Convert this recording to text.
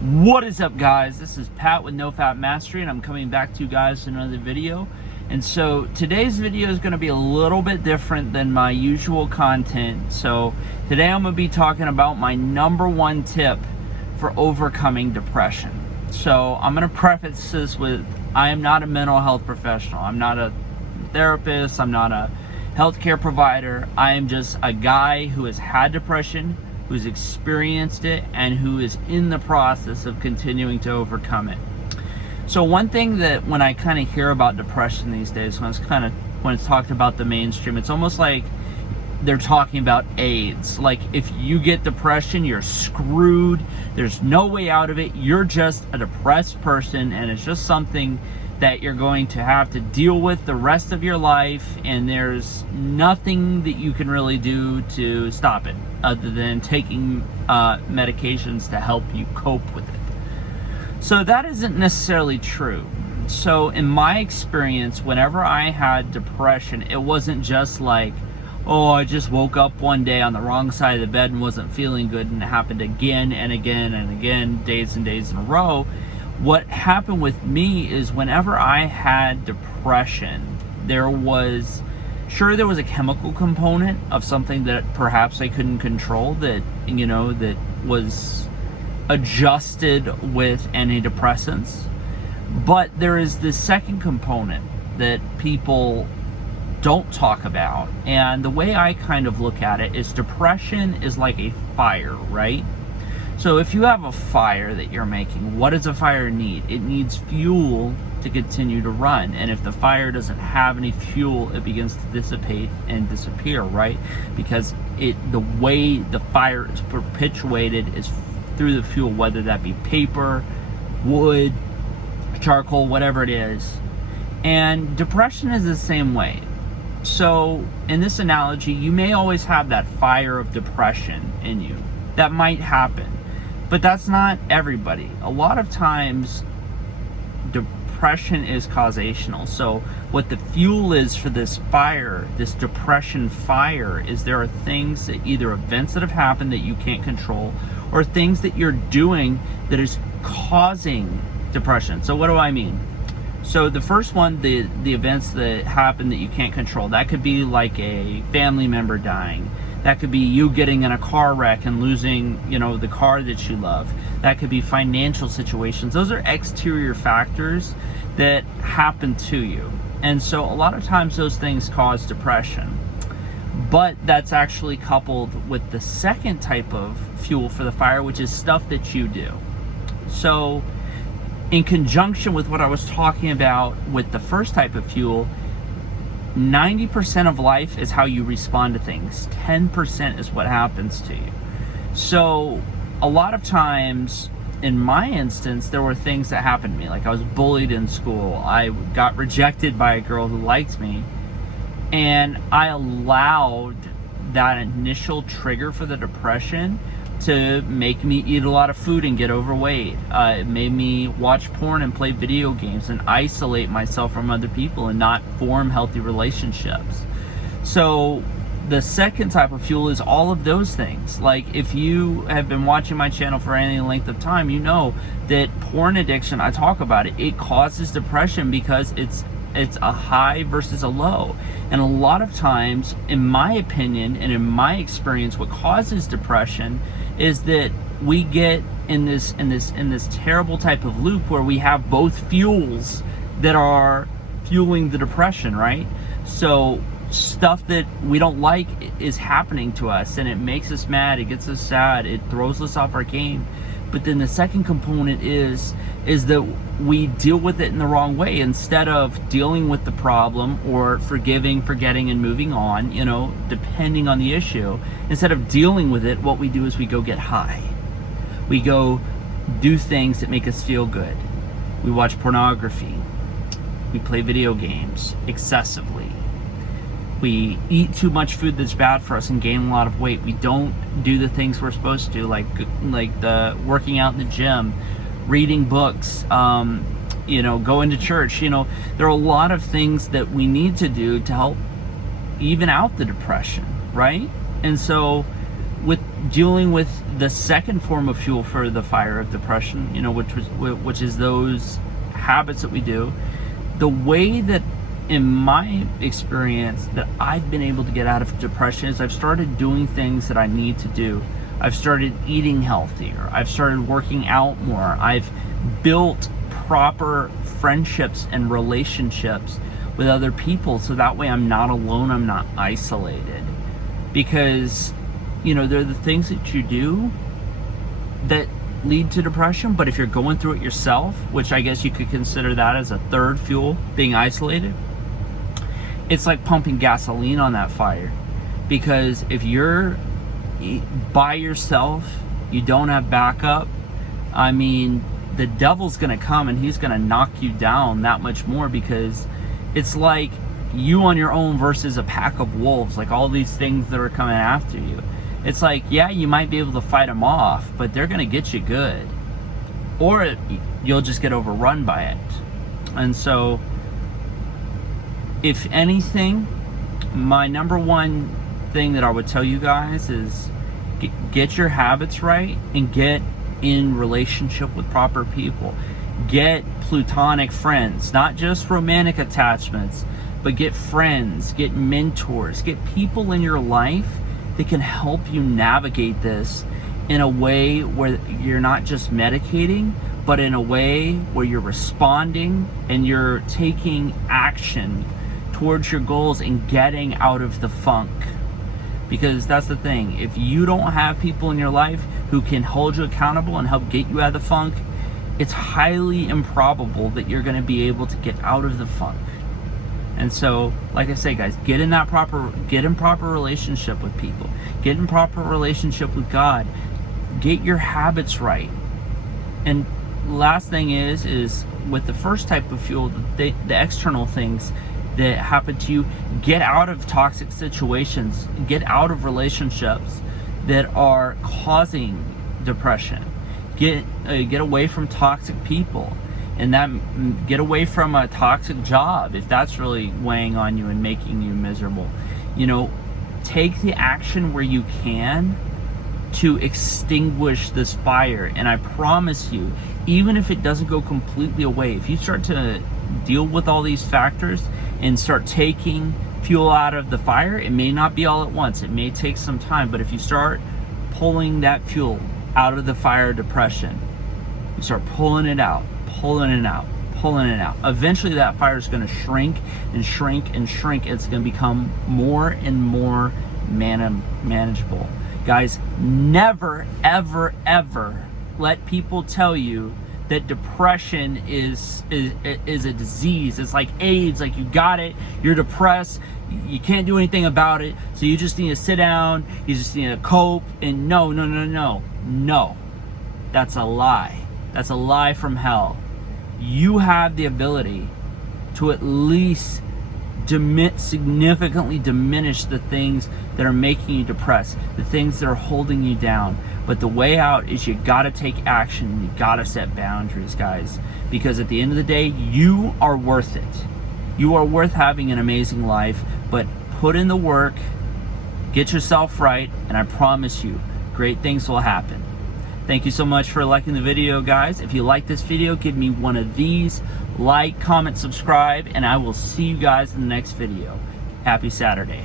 What is up, guys? This is Pat with NoFap Mastery, and I'm coming back to you guys with another video. And so today's video is going to be a little bit different than my usual content. So today I'm going to be talking about my #1 tip for overcoming depression. So I'm going to preface this with, I am not a mental health professional. I'm not a therapist. I'm not a healthcare provider. I am just a guy who has had depression, who's experienced it, and who is in the process of continuing to overcome it. So one thing that when I kind of hear about depression these days, when it's talked about the mainstream, it's almost like they're talking about AIDS. Like, if you get depression, you're screwed. There's no way out of it. You're just a depressed person, and it's just something that you're going to have to deal with the rest of your life, and there's nothing that you can really do to stop it other than taking medications to help you cope with it. So that isn't necessarily true. So in my experience, whenever I had depression, it wasn't just like, oh, I just woke up one day on the wrong side of the bed and wasn't feeling good, and it happened again and again and again, days and days in a row. What happened with me is whenever I had depression, there was a chemical component of something that perhaps I couldn't control that was adjusted with antidepressants. But there is this second component that people don't talk about. And the way I kind of look at it is depression is like a fire, right? So if you have a fire that you're making, what does a fire need? It needs fuel to continue to run. And if the fire doesn't have any fuel, it begins to dissipate and disappear, right? Because the way the fire is perpetuated is through the fuel, whether that be paper, wood, charcoal, whatever it is. And depression is the same way. So in this analogy, you may always have that fire of depression in you. That might happen. But that's not everybody. A lot of times, depression is causational. So what the fuel is for this fire, this depression fire, is there are things that either events that have happened that you can't control, or things that you're doing that is causing depression. So what do I mean? So the first one, the events that happen that you can't control, that could be like a family member dying. That could be you getting in a car wreck and losing, the car that you love. That could be financial situations. Those are exterior factors that happen to you. And so a lot of times those things cause depression. But that's actually coupled with the second type of fuel for the fire, which is stuff that you do. So in conjunction with what I was talking about with the first type of fuel, 90% of life is how you respond to things. 10% is what happens to you. So a lot of times, in my instance, there were things that happened to me. Like, I was bullied in school. I got rejected by a girl who liked me. And I allowed that initial trigger for the depression to make me eat a lot of food and get overweight. It made me watch porn and play video games and isolate myself from other people and not form healthy relationships. So the second type of fuel is all of those things. Like, if you have been watching my channel for any length of time, you know that porn addiction, I talk about it, it causes depression because it's a high versus a low. And a lot of times, in my opinion and in my experience, what causes depression is that we get in this terrible type of loop where we have both fuels that are fueling the depression, right? So stuff that we don't like is happening to us, and it makes us mad, it gets us sad, it throws us off our game. But then the second component is that we deal with it in the wrong way. Instead of dealing with the problem or forgiving, forgetting, and moving on, depending on the issue, instead of dealing with it, what we do is we go get high. We go do things that make us feel good. We watch pornography. We play video games excessively. We eat too much food that's bad for us and gain a lot of weight. We don't do the things we're supposed to, like the working out in the gym, reading books, going to church. There are a lot of things that we need to do to help even out the depression, right? And so with dealing with the second form of fuel for the fire of depression, you know, which is those habits that we do. The way that, in my experience, that I've been able to get out of depression is I've started doing things that I need to do. I've started eating healthier. I've started working out more. I've built proper friendships and relationships with other people, so that way I'm not alone, I'm not isolated. Because, you know, they're the things that you do that lead to depression, but if you're going through it yourself, which I guess you could consider that as a third fuel, being isolated, it's like pumping gasoline on that fire. Because if you're by yourself, you don't have backup, I mean, the devil's gonna come and he's gonna knock you down that much more, because it's like you on your own versus a pack of wolves, like all these things that are coming after you. It's like, yeah, you might be able to fight them off, but they're gonna get you good, or you'll just get overrun by it. And so, if anything, my number one thing that I would tell you guys is get your habits right and get in relationship with proper people. Get platonic friends, not just romantic attachments, but get friends, get mentors, get people in your life that can help you navigate this in a way where you're not just medicating, but in a way where you're responding and you're taking action towards your goals and getting out of the funk. Because that's the thing, if you don't have people in your life who can hold you accountable and help get you out of the funk, it's highly improbable that you're going to be able to get out of the funk. And so, like I say, guys, get in proper relationship with people, get in proper relationship with God, get your habits right. And last thing is with the first type of fuel, the external things that happen to you, get out of toxic situations, get out of relationships that are causing depression, get away from toxic people, and that get away from a toxic job if that's really weighing on you and making you miserable. You know, take the action where you can to extinguish this fire, and I promise you, even if it doesn't go completely away, if you start to deal with all these factors and start taking fuel out of the fire, it may not be all at once, it may take some time, but if you start pulling that fuel out of the fire of depression, you start pulling it out, eventually that fire is going to shrink and shrink and shrink. It's going to become more and more manageable. Guys, never, ever, ever let people tell you that depression is a disease. It's like AIDS, like you got it, you're depressed, you can't do anything about it, so you just need to sit down, you just need to cope. And no, that's a lie. That's a lie from hell. You have the ability to at least significantly diminish the things that are making you depressed, the things that are holding you down. But the way out is you gotta take action, you gotta set boundaries, guys. Because at the end of the day, you are worth it. You are worth having an amazing life, but put in the work, get yourself right, and I promise you, great things will happen. Thank you so much for liking the video, guys. If you like this video, give me one of these. Like, comment, subscribe, and I will see you guys in the next video. Happy Saturday.